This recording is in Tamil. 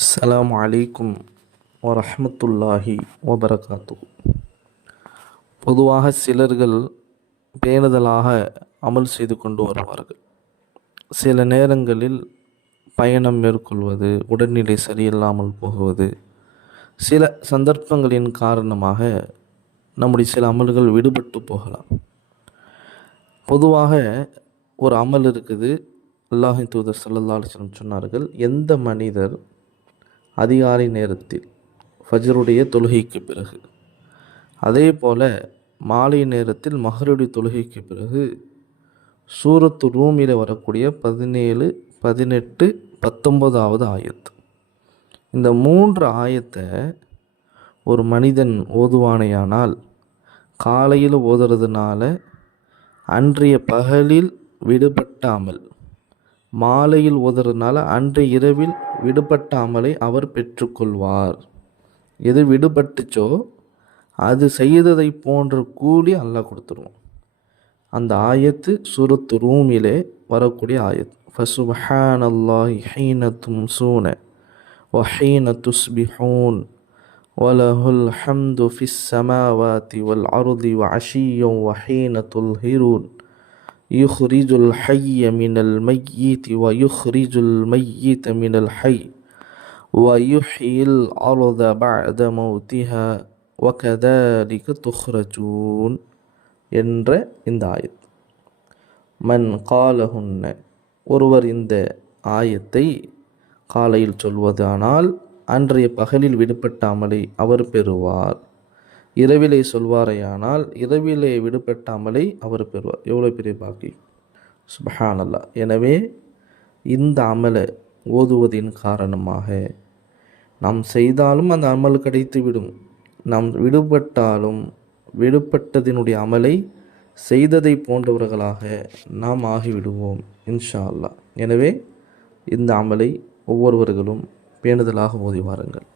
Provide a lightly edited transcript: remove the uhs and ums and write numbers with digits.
அஸ்ஸலாமு அலைக்கும் வரஹ்மத்துல்லாஹி வபரகாத்து. பொதுவாக சிலர்கள் பேணுதலாக அமல் செய்து கொண்டு வருவார்கள். சில நேரங்களில் பயணம் மேற்கொள்வது, உடல்நிலை சரியில்லாமல் போகுவது, சில சந்தர்ப்பங்களின் காரணமாக நம்முடைய சில அமல்கள் விடுபட்டு போகலாம். பொதுவாக ஒரு அமல் இருக்குது. அல்லாஹ்வின் தூதர் ஸல்லல்லாஹு அலைஹி வஸல்லம் சொன்னார்கள், எந்த மனிதர் அதிகாலை நேரத்தில் ஃபஜ்ருடைய தொழுகைக்கு பிறகு, அதே போல் மாலை நேரத்தில் மஹ்ரிபுடைய தொழுகைக்கு பிறகு சூரத்து ரூமில் வரக்கூடிய 17, 18, 19வது ஆயத், இந்த 3 ஆயத்தை ஒரு மனிதன் ஓதுவானையானால் காலையில் ஓதுறதுனால அன்றைய பகலில் விடுபட்ட அமல், மாலையில் ஓதுறதுனால அன்றைய இரவில் விடுபட்ட அமலை அவர் பெற்றுக்கொள்வார். எது விடுபட்டுச்சோ அது செய்ததை போன்ற கூலி அல்லாஹ் கொடுத்துருவோம். அந்த ஆயத்து சூரத்து ரூமிலே வரக்கூடிய ஆயத். ஃபசுப்ஹானல்லாஹி ஹீன தும்சூன வ ஹீன துஸ்பிஹூன் வலஹுல் ஹம்து ஃபிஸ் ஸமாவாதி வல் அர்தி வ அஷிய்யன் வ ஹீன துல்ஹிரூன் யுஹ்ரிஜுல் ஹய்ய மினல் மையித்தி வ யுஹ்ரிஜுல் மையித்த மினல் ஹய் வ யுஹ்யில் அர்த பஅத மௌத்திஹா வ கதாலிக துஹ்ரஜூன் என்ற இந்த ஆயத். மன் காலஹுன்ன, ஒருவர் இந்த ஆயத்தை காலையில் சொல்வதானால் அன்றைய பகலில் விடுபட்ட அமலை அவர் பெறுவார். இரவிலே சொல்வாரையானால் இரவிலே விடுபட்ட அமலை அவர் பெறுவார். எவ்வளோ பெரிய பாக்கி! சுப்ஹானல்லாஹ். எனவே இந்த அமலை ஓதுவதின் காரணமாக நாம் செய்தாலும் அந்த அமல் கிடைத்துவிடும், நாம் விடுபட்டாலும் விடுபட்டதினுடைய அமலை செய்ததை போன்றவர்களாக நாம் ஆகிவிடுவோம் இன்ஷா அல்லாஹ். எனவே இந்த அமலை ஒவ்வொருவர்களும் பேணுதலாக ஓதி வாருங்கள்.